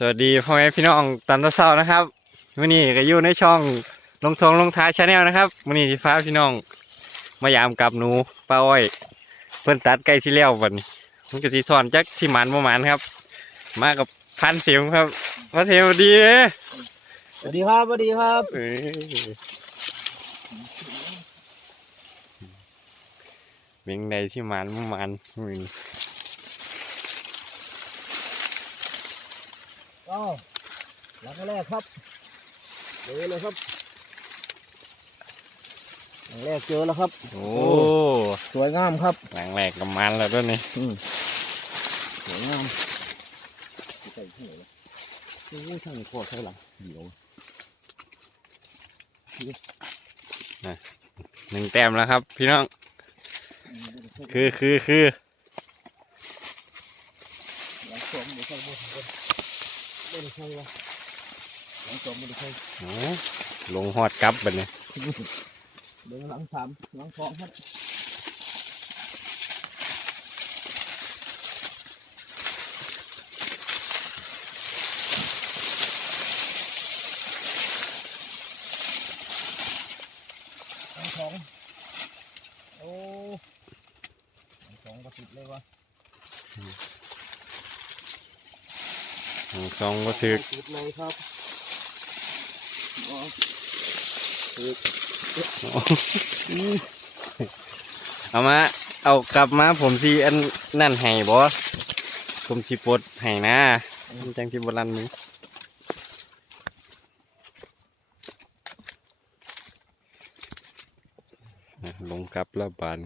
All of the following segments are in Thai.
สวัสดีพ่อแม่พี่น้องตอนเช้าๆนะครับวันนี้ก็อยู่ในช่องลงทงลงท้ายชาแนลนะครับวันนี้ที่ฟ้าพี่น้อง มายามกับหนูป้าอ้อย เพิ่นตัดไก่ที่แล้ววันนี้มันก็สิสอนจักที่หมันประมาณครับ มากับพันเสียงครับมาเทวดีเด้อสวัสดีครับสวัสดีครับเอ้ยเมียงใดที่หมันประมาณ อนี้ก็หลังแรกครับเจอเลยครับหลังแรกเจอแล้วครับ โอ้สวยงามครับหลังแรกกับมันแล้วด้วยนี่อืมสวยงามใส่หัวเลยโอ้ยช่างคอใช่หลังเดี๋ยวหนึ่งแต้มแล้วครับ พี่น้อง คือคือคือหลังสอง ไม่ใช่บ่บ่ไม่ได้ใช่วะหลังสองไม่ได้ใช่โอ้ลงฮอดกลับบัดนี้เดินหลังสามหลังสองครับหลังสองโอ้หลังสองก็ติดเลยวะหนึ่ง สองก็ถือติดเลยครับอ๋อเอามา เอากลับมาผมสิอันนั่นให้บ่ผมสิปลดให้นะมันจังสิบ่รันมืออะลงกลับแล้วบาน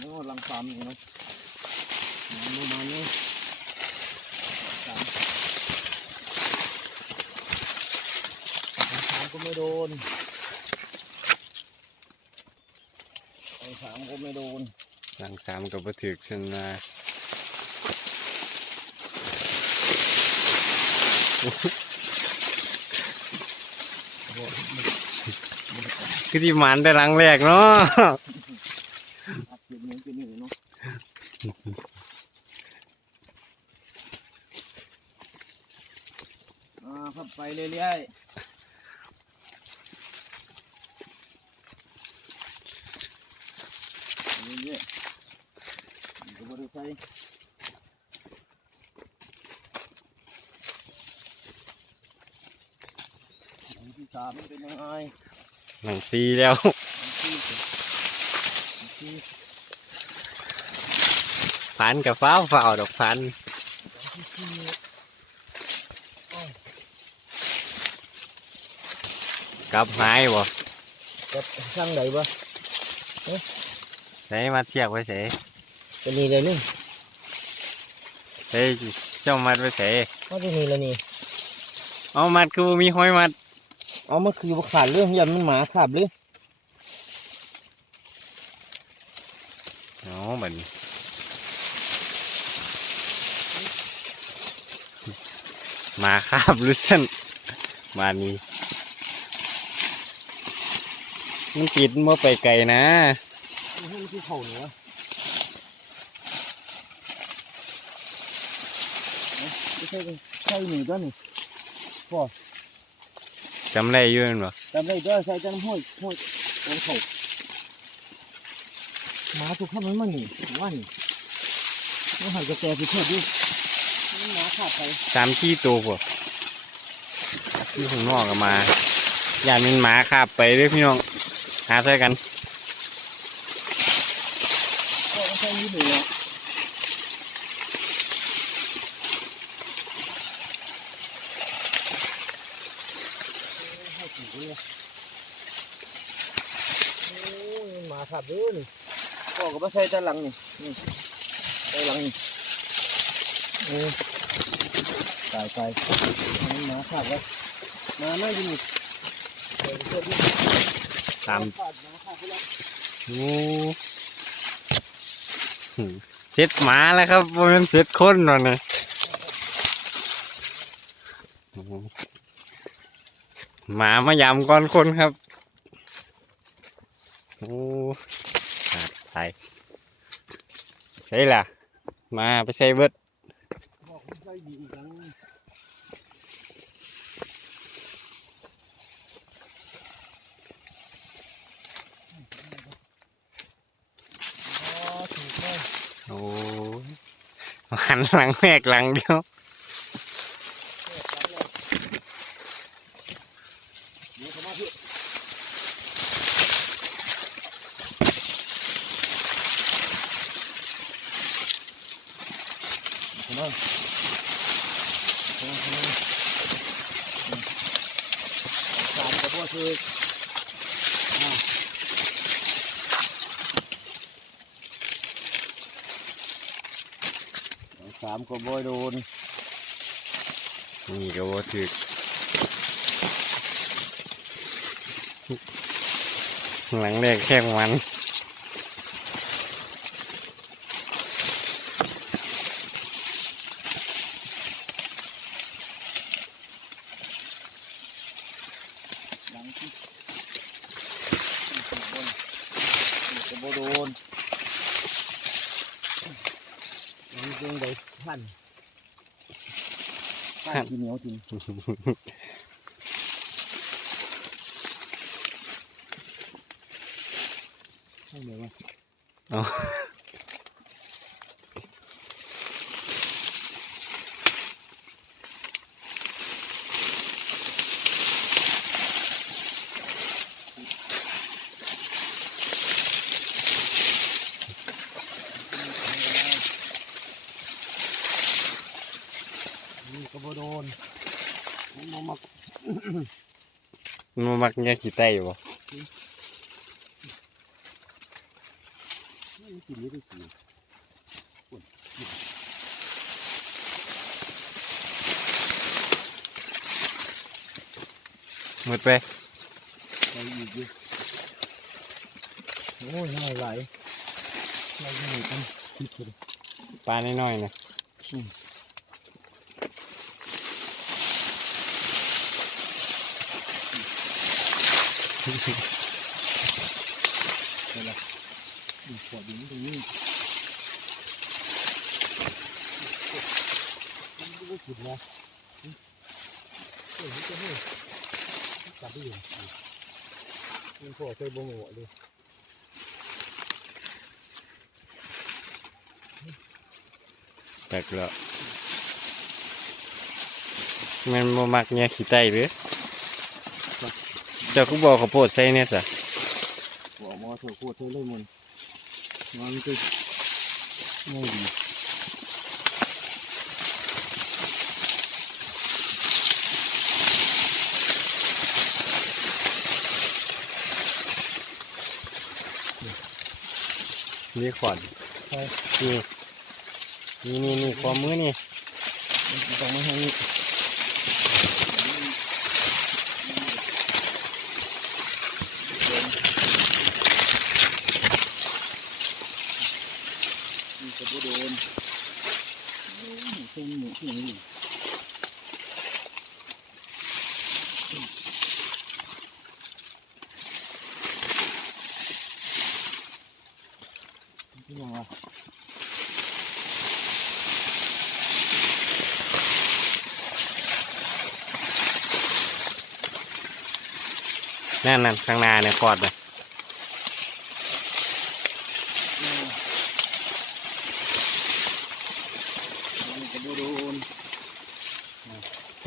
โอ้ลังฟาร์มอยู่เนาะน้ำประมาณนี้สามสามก็ไม่โดนสามก็ไม่โดนหลังสามก็บ่ถือขึ้นมาคือที่หมันได้หลังแรกเนาะ อัดเจ็บเหมือนกันนี่เนาะอ่าครับ ไปเรื่อยๆเรื่อยๆมันก็บ่ได้ใส่อันที่สามมันเป็นยังไงหลังสี่แล้วอันที่อันที่พันกับฟ้าวฟ้าวดอกพันอันที่สี่โอ้ย กลับหายบ่จะช่างไหนวะใส่มาเทียบไว้ใส่ตัวนี้เลยนี่ใส่เจ้ามัดไว้ใส่ว่าตัวนี้เลยนี่เอามัดคือบ่มีห้อยมัดเอามันคือบ่ขาดเรื่องยันมันหมาขาบเลยเอาบัดนี้มาคาบหรือสั่นมานี้ มันติดมาไปไกลนะมันคือเข่าเหนือไม่ใช่ใช่หนึ่งตัวนี่จำได้อยืนบ่จำได้ตัวใส่จำห้อยห้อยตรงเข่าหมาทุกข้ามันมันนี่ว่านี่มันหันกระแตไปเทิดดิมันหมาขาดไปสามที่ตัวบ่ที่ข้างนอกก็มา อย่ามีหมาคาบไปเด้อพี่น้อง หาใส่กันก็ไม่ใช่ยี่หนึ่งแล้วให้กี่เนี่ยโอ้ยมันหมาขาดเด้อนี่พ่อก็ไม่ใช่ด้านหลังนี่นี่ด้านหลังนี่โอ้ยตายตายมันหมาขาดแล้วหมาไม่ยินนี่เดี๋ยวเดี๋ยวเดี๋ยวตาม โอ้เซ็ตหมาแล้วครับบ่แมันเซ็ตคนหน่อยนะหมามายำก่อนคนครับ โอ้ขาดใส่ใส่ล่ะ มาไปใส่เบิดบอกใส่ดีจังอ๋อถูกเลย โอ้หันหลังแมกหลังเดียวมาสามกระบอกคือาสามกระบอกโดน นี่ก็ว่าถึกหลังแรกแค่มันหลังที่ที่กระบอกที่กระบอกโดนอันนี้เรื่องใด ท่านท่านที่เหนียวจริงให้เลยวะเอา นี่กระบอกโดนมันมามัก มันมักเนี่ยขี้ไต้บ่ไม่กินไม่ได้กินหมดไปไปอีกดิโอ้ยน่าไหลไหลอยู่กันคิดเลยปลาน้อยๆนะ ไปละอีกขวดอยู่นี่ตรงนี้ไม่ได้กินนะเฮ้ยนี่จะให้จับได้ยังมันพอเคยบ่งหัวเลยแตกแล้วมันบ่มักเนี่ยขี้ไต้หรือ เจ้าก็บอกข้าวโพดใส่เนี่ยจ้ะหัวมอเถอะโคตรเลยมันมันก็ง่ายดีนี่ขอนใช่นี่นี่นี่นี่ความมือนี่มันต้องมาให้นี่ นี่ก็บ่โดนโอ้ยตรงหมูที่นี่ที่ยังวะนั่นนั่นข้างหน้าเนี่ยขอดนะอื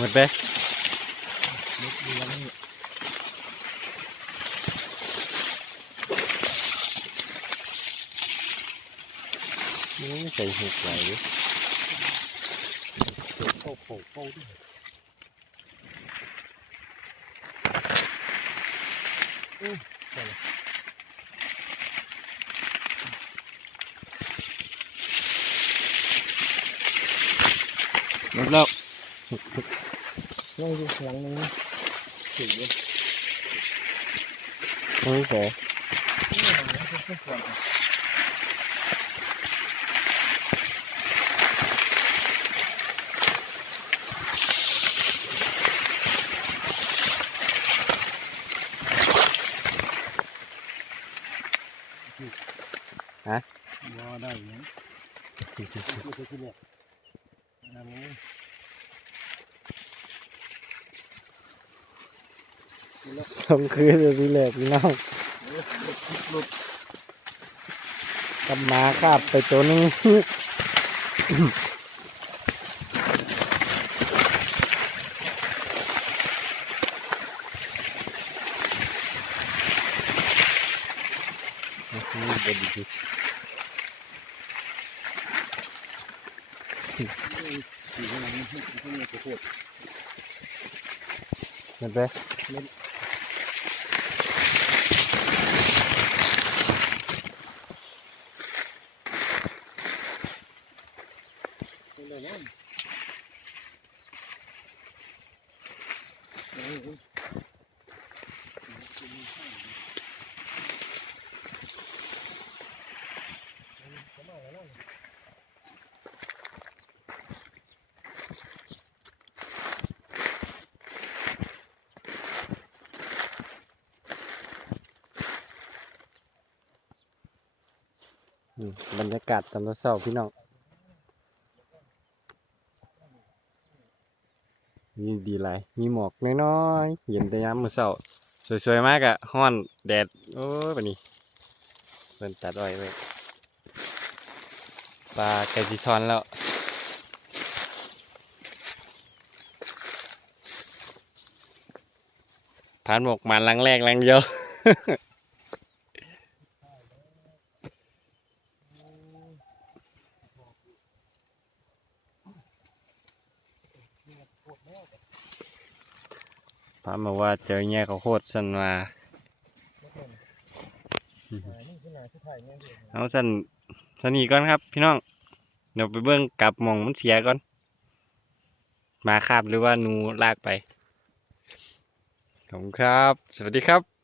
หมดไปไม่ใส่หุบไหลเลยโป่โป่โป่ด้วยอือใส่เลยหมดแล้ว ยังอยู่หลังนึงนะถึงเลยไม่ใส่บ่ได้หยัง พูดไปที่เนี่ยนั่นเองคือเดี๋ยวนี้แหละพี่น้องหลุดกำมาคาบไปตัวหนึงบดีดีอยู่ข้างหลังนี่ข้างในกระโดดเห็นไหม บรรยากาศตอนเช้าพี่น้องนี่ดีไรมีหมอกน้อยๆเย็นแต่ยามมื้อเช้าสวยๆมากอะฮ้อนแดด โอ้ยบัดนี้เพิ่นตัดอ้อยไว้ปลาไก่สิทอนแล้วผ่านหมกมันลังแรกลังเดียว พระมาว่าเจอแง่เขาวโคตรสันมานี่คือหนาคือถ่ายเนี่ยเดี๋ยวเอาสันสันนีก่อนครับ พี่น้อง เดี๋ยวไปเบิ้งกลับหมองมันเสียก่อน มาคาบหรือว่าหนูลากไปขอบคุณครับ สวัสดีครับ